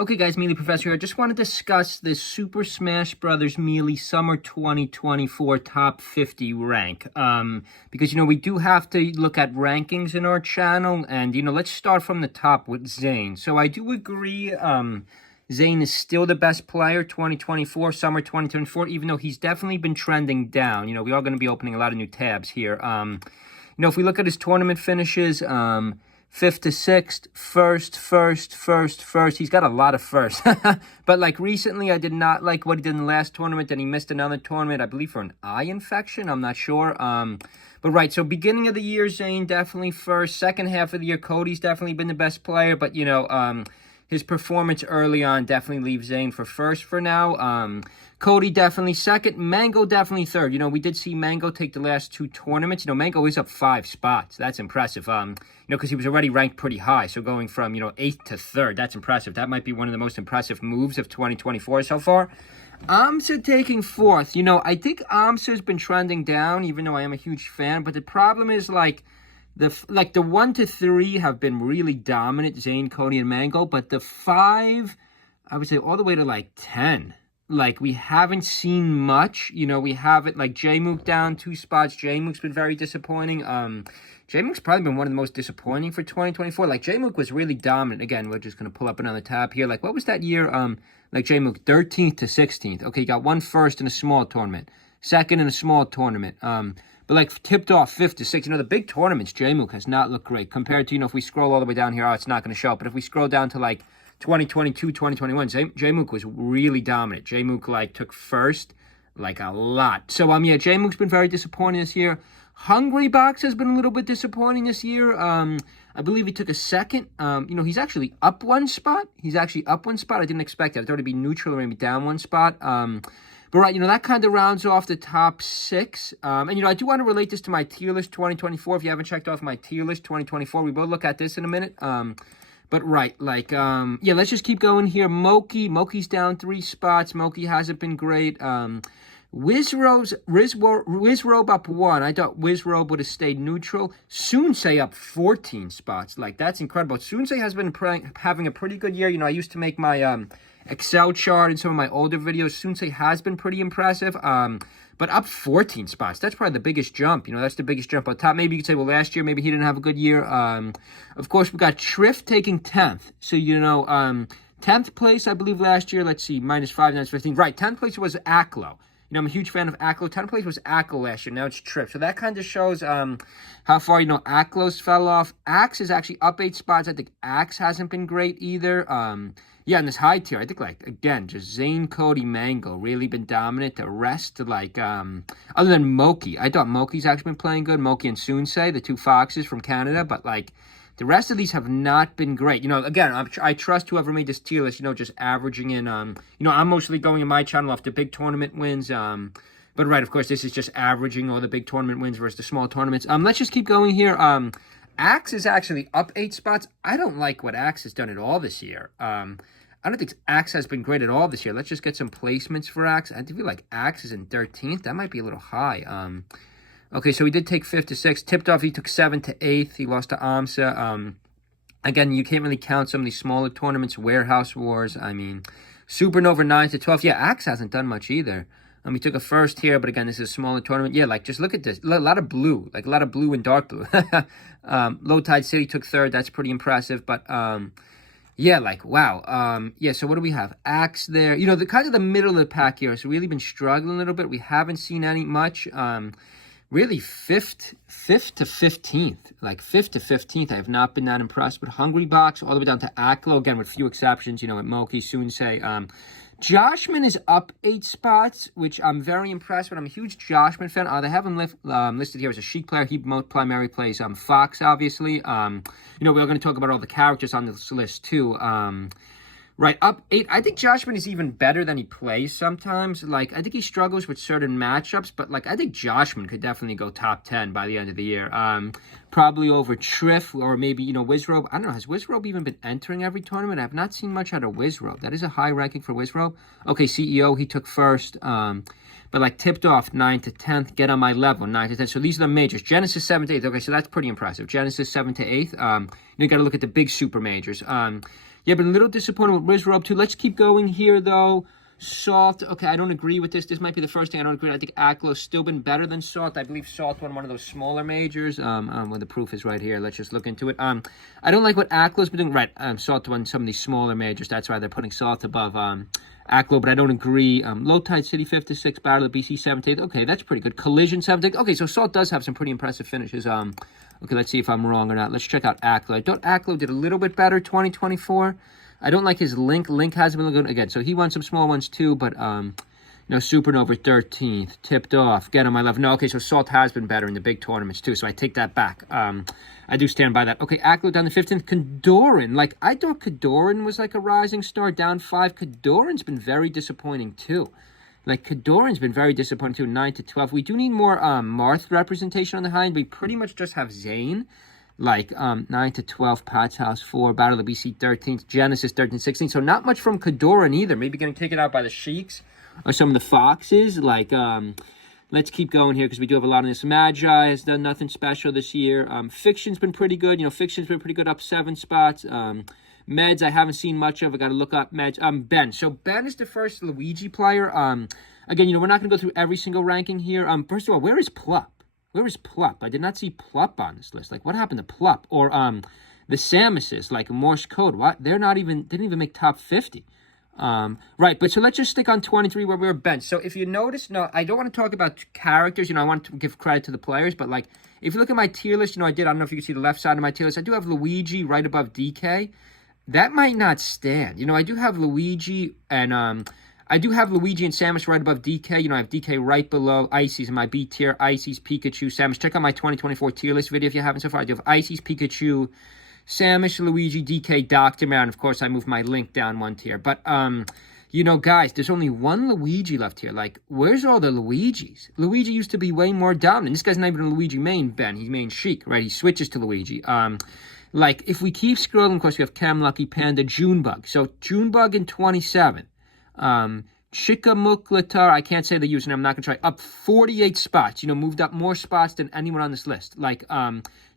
Okay, guys, Melee Professor here. I just want to discuss this Super Smash Bros. Melee Summer 2024 Top 50 rank. Because, we do have to look at rankings in our channel. And, let's start from the top with Zane. So I do agree, Zane is still the best player 2024, Summer 2024, even though he's definitely been trending down. We are going to be opening a lot of new tabs here. If we look at his tournament finishes, 5th to 6th, first. He's got a lot of firsts. But, recently, I did not like what he did in the last tournament. Then he missed another tournament, I believe, for an eye infection. I'm not sure. But, right, so beginning of the year, Zane definitely first. Second half of the year, Cody's definitely been the best player. But, his performance early on definitely leaves Zane for first for now. Cody definitely second. Mango definitely third. We did see Mango take the last two tournaments. Mango is up 5 spots. That's impressive. Because he was already ranked pretty high. So going from, 8th to 3rd, that's impressive. That might be one of the most impressive moves of 2024 so far. Amsa taking 4th. I think Amsa's been trending down, even though I am a huge fan. But the problem is, the 1 to 3 have been really dominant, Zane, Cody, and Mango. But the 5, I would say all the way to 10. We haven't seen much. We haven't, J-Mook down 2 spots. J-Mook's been very disappointing. J-Mook's probably been one of the most disappointing for 2024. J-Mook was really dominant. Again, we're just going to pull up another tab here. What was that year? J-Mook, 13th to 16th. Okay, he got 1 first in a small tournament. 2nd in a small tournament. But, tipped off 5th to 6th. The big tournaments, J-Mook has not looked great. Compared to, if we scroll all the way down here, it's not going to show up. But if we scroll down to, 2022, 2021, J-Mook was really dominant. J-Mook, took first, a lot. So, yeah, J-Mook's been very disappointing this year. Hungry Box has been a little bit disappointing this year. I believe he took a 2nd. He's actually up 1 spot. I didn't expect that. I thought he'd be neutral or maybe down 1 spot. But, right, that kind of rounds off the top 6. And, I do want to relate this to my tier list 2024. If you haven't checked off my tier list 2024, we will look at this in a minute. But, right, yeah, let's just keep going here. Moki's down 3 spots. Moki hasn't been great. Wizrobe up 1. I thought Wizrobe would have stayed neutral. Sunsei up 14 spots. That's incredible. Sunsei has been having a pretty good year. I used to make my Excel chart in some of my older videos. Sunsei has been pretty impressive. But up 14 spots. That's probably the biggest jump. That's the biggest jump on top. Maybe you could say, well, last year, maybe he didn't have a good year. Of course, we got Triff taking 10th. So, 10th place, I believe, last year. Let's see, -5, now it's 15. Right, 10th place was Aklo. I'm a huge fan of Aklo. 10th place was Aklo last year. Now it's Triff. So that kind of shows how far, Aklo's fell off. Axe is actually up 8 spots. I think Axe hasn't been great either. Yeah, in this high tier, I think, again, just Zane, Cody, Mango really been dominant. The rest, other than Moki. I thought Moki's actually been playing good. Moki and Sunsei, the 2 foxes from Canada. But, the rest of these have not been great. Again, I trust whoever made this tier list, just averaging in, I'm mostly going in my channel off the big tournament wins. But, right, of course, this is just averaging all the big tournament wins versus the small tournaments. Let's just keep going here. Axe is actually up 8 spots. I don't like what Axe has done at all this year. I don't think Axe has been great at all this year. Let's just get some placements for Axe. I feel like Axe is in 13th. That might be a little high. Okay, so he did take 5th to 6th. Tipped off, he took 7th to 8th. He lost to Amsa. Again, you can't really count some of these smaller tournaments. Warehouse Wars, Supernova 9th to 12th. Yeah, Axe hasn't done much either. He took a first here, but again, this is a smaller tournament. Yeah, just look at this. A lot of blue. A lot of blue and dark blue. Low Tide City took 3rd. That's pretty impressive. But, yeah, wow. Yeah, so what do we have? Axe there. The kind of the middle of the pack here has really been struggling a little bit. We haven't seen any much. Really, 5th to 15th. 5th to 15th, I have not been that impressed with Hungry Box, all the way down to Aklo, again, with few exceptions, at Moki, Sunsei. Joshman is up 8 spots, which I'm very impressed with. I'm a huge Joshman fan. They have him listed here as a Sheik player. He primarily plays Fox, obviously. We're going to talk about all the characters on this list, too. Right, up 8. I think Joshman is even better than he plays sometimes. I think he struggles with certain matchups, but, I think Joshman could definitely go top 10 by the end of the year. Probably over Triff or maybe, Wizrobe. I don't know, has Wizrobe even been entering every tournament? I have not seen much out of Wizrobe. That is a high ranking for Wizrobe. Okay, CEO, he took first. But, tipped off 9th to 10th, get on my level, 9th to 10th. So these are the majors. Genesis 7th to 8th. Okay, so that's pretty impressive. Genesis 7th to 8th. You got to look at the big super majors. Yeah, but a little disappointed with Riz Robe too. Let's keep going here though. Salt. Okay, I don't agree with this. This might be the first thing I don't agree with. I think Acklo's still been better than Salt. I believe Salt won one of those smaller majors. Well, the proof is right here. Let's just look into it. I don't like what Acklo's been doing. Right, Salt won some of these smaller majors. That's why they're putting Salt above Acklo, but I don't agree. Low Tide City 5th to 6th, Battle of BC 17th. Okay, that's pretty good. Collision 17th. Okay, so Salt does have some pretty impressive finishes. Okay, let's see if I'm wrong or not. Let's check out Acklo. I thought Acklo did a little bit better 2024. I don't like his Link. Link hasn't been good again. So he won some small ones too, but Supernova 13th, tipped off. Get him, I love. No, okay, so Salt has been better in the big tournaments too, so I take that back. I do stand by that. Okay, Acklo down to 15th. Kadoran, like I thought Kadoran was like a rising star, down 5. Kadoran's been very disappointing too. Like Kadoran's been very disappointing too, 9 to 12. We do need more Marth representation on the high end. We pretty much just have Zane. Like 9 to 12, Pat's House 4, Battle of BC 13th, Genesis 13, 16. So not much from Kadoran either. Maybe getting taken out by the Sheiks or some of the Foxes. Like, let's keep going here because we do have a lot of this. Magi has done nothing special this year. Fiction's been pretty good. Fiction's been pretty good, up 7 spots. Meds, I haven't seen much of. I got to look up Meds. Ben. So Ben is the first Luigi player. Again, we're not going to go through every single ranking here. First of all, where is Plup? Where is Plup? I did not see Plup on this list. Like, what happened to Plup? Or the Samuses, like Morse Code. What? They're not even, didn't even make top 50. Right, but so let's just stick on 23 where we were benched. So if you notice, no, I don't want to talk about characters. I want to give credit to the players. But, like, if you look at my tier list, I don't know if you can see the left side of my tier list. I do have Luigi right above DK. That might not stand. I do have Luigi and, I do have Luigi and Samus right above DK. I have DK right below Icy's in my B tier. Icy's, Pikachu, Samus. Check out my 2024 tier list video if you haven't so far. I do have Icy's, Pikachu, Samus, Luigi, DK, Dr. Man. Of course, I moved my Link down 1 tier. But, guys, there's only one Luigi left here. Like, where's all the Luigis? Luigi used to be way more dominant. This guy's not even a Luigi main, Ben. He's main Sheik, right? He switches to Luigi. Like, if we keep scrolling, of course, we have Cam, Lucky, Panda, Junebug. So, Junebug in 27. Chikamuklatar, I can't say the username, I'm not going to try. Up 48 spots, moved up more spots than anyone on this list. Like,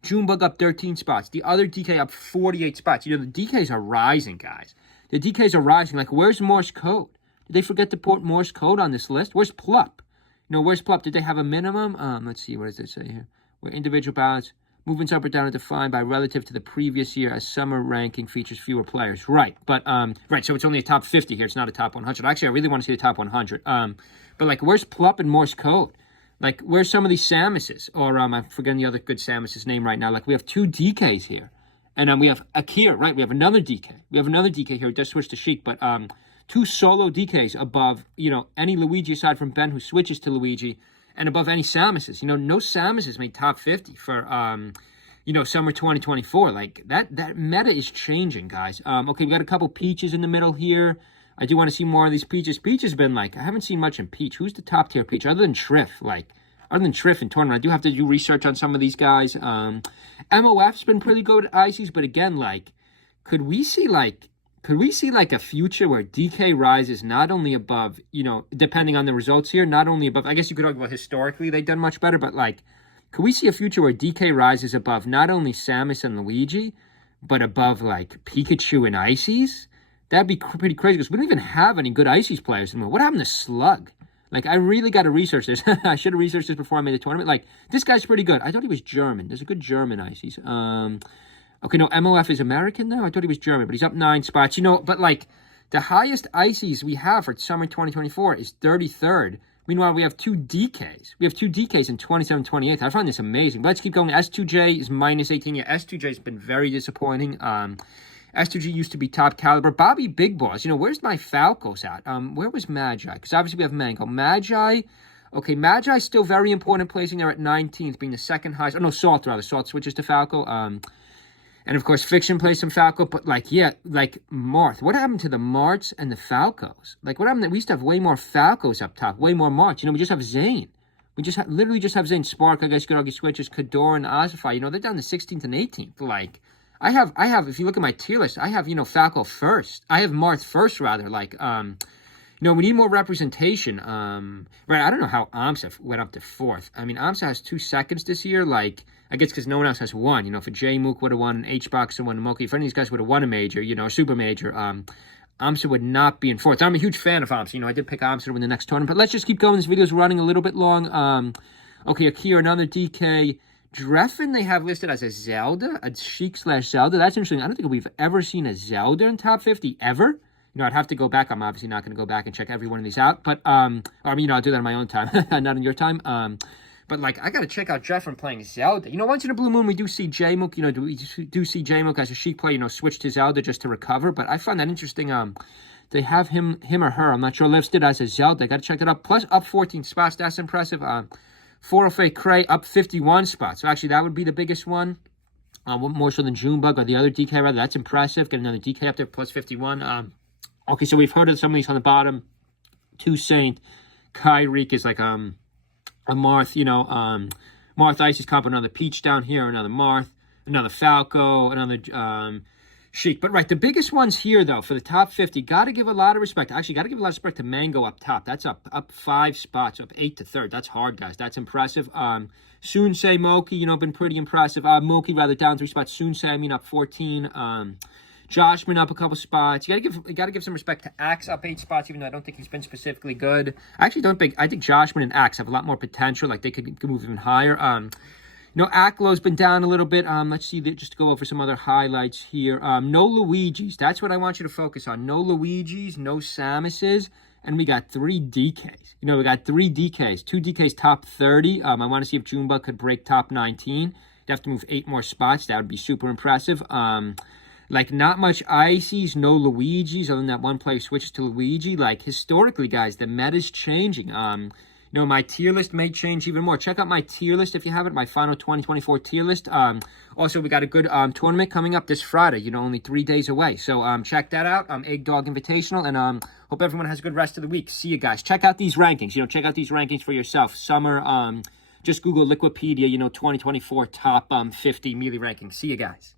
Junebug up 13 spots. The other DK up 48 spots. The DKs are rising, guys. The DKs are rising. Like, where's Morse Code? Did they forget to put Morse Code on this list? Where's Plup? Where's Plup? Did they have a minimum? Let's see, what does it say here? Where individual balance, movements up or down are defined by relative to the previous year as summer ranking features fewer players. Right, but, right, so it's only a top 50 here. It's not a top 100. Actually, I really want to see the top 100. But, like, where's Plup and Morse Code? Like, where's some of these Samuses? Or, I'm forgetting the other good Samus's name right now. Like, we have 2 DKs here. And we have Akira, right? We have another DK. We have another DK here who just switched to Sheik. But 2 solo DKs above, any Luigi aside from Ben who switches to Luigi. And above any Samuses. No Samuses made top 50 for, summer 2024. Like, that meta is changing, guys. Okay, we got a couple Peaches in the middle here. I do want to see more of these Peaches. Peach has been, like, I haven't seen much in Peach. Who's the top tier Peach? Other than Triff, other than Triff in tournament. I do have to do research on some of these guys. MOF's been pretty good at Ices, but again, like, could we see a future where DK rises not only above, depending on the results here, not only above, I guess you could argue about historically they've done much better, but, like, could we see a future where DK rises above not only Samus and Luigi, but above, like, Pikachu and Ices? That'd be pretty crazy because we don't even have any good Ices players anymore. What happened to Slug? Like, I really got to research this. I should have researched this before I made the tournament. Like, this guy's pretty good. I thought he was German. There's a good German Ices. Okay, no, MOF is American now? I thought he was German, but he's up 9 spots. But, like, the highest Ices we have for summer 2024 is 33rd. Meanwhile, we have 2 DKs. We have 2 DKs in 27th, 28th. I find this amazing. But let's keep going. S2J is minus 18. Yeah, S2J has been very disappointing. S2G used to be top caliber. Bobby Big Boss. Where's my Falcos at? Where was Magi? Because obviously we have Mango. Magi. Okay, Magi still very important, placing there at 19th, being the second highest. Oh, no, Salt, rather. Salt switches to Falco. And, of course, Fiction plays some Falco. But, like, yeah, like, Marth. What happened to the Marts and the Falcos? Like, what happened? We used to have way more Falcos up top, way more Marts. We just have Zane. We just literally just have Zane. Spark, I guess, good argue switches. Kador and Ozify. They're down to 16th and 18th. Like, I have, if you look at my tier list, I have, Falco first. I have Marth first, rather. Like, we need more representation. Right, I don't know how Amsa went up to 4th. I mean, Amsa has 2 seconds this year. Like, I guess because no one else has won. You know, if a J-Mook would have won, an H-Box would have won, a Moki, if any of these guys would have won a major, you know, a super major, Amsa would not be in fourth. I'm a huge fan of Amsa. You know, I did pick Amsa to win the next tournament. But let's just keep going. This video's running a little bit long. Okay, here, another DK. Dreffin they have listed as a Zelda, a Sheik/Zelda. That's interesting. I don't think we've ever seen a Zelda in top 50, ever. You know, I'd have to go back. I'm obviously not going to go back and check every one of these out. But, I mean, you know, I'll do that on my own time, not on your time. But, like, I got to check out Dreffin playing Zelda. You know, once in a blue moon, we do see J-Mook, you know, we do see J-Mook as a Sheik player, you know, switch to Zelda just to recover. But I find that interesting. They have him or her, I'm not sure, listed as a Zelda. I got to check that out. Plus, up 14 spots. That's impressive. Forofei Cray up 51 spots. So actually, that would be the biggest one. More so than Junebug or the other DK, rather. That's impressive. Get another DK up there, plus 51. Okay, so we've heard of some of these on the bottom. Two Saint. Kyreek is like a Marth, you know. Marth Isis comp, another Peach down here, another Marth, another Falco, another Sheik. But right, the biggest ones here, though, for the top 50, got to give a lot of respect. Actually, got to give a lot of respect to Mango up top. That's up 5 spots, up 8 to 3rd. That's hard, guys. That's impressive. Sunsei Moki, you know, been pretty impressive. Moki, rather, down 3 spots. Sunsei, I mean, up 14. Joshman up a couple spots. You gotta give some respect to Axe up 8 spots, even though I don't think he's been specifically good. I actually don't think, I think Joshman and Axe have a lot more potential. Like, they could move even higher. You know, Aklo's been down a little bit. Let's see, just to go over some other highlights here. No Luigi's. That's what I want you to focus on. No Luigi's, no Samuses, and we got 3 DKs. You know, we got 3 DKs. 2 DKs top 30. I want to see if Junebug could break top 19. You'd have to move 8 more spots. That would be super impressive. Like, not much Ices, no Luigi's, other than that one player switches to Luigi. Like, historically, guys, the meta's changing. You know, my tier list may change even more. Check out my tier list if you haven't, my final 2024 tier list. Also, we got a good tournament coming up this Friday, you know, only 3 days away. So check that out, Egg Dog Invitational, and hope everyone has a good rest of the week. See you guys. Check out these rankings. You know, check out these rankings for yourself. Summer, just Google Liquipedia, you know, 2024 top 50 melee rankings. See you guys.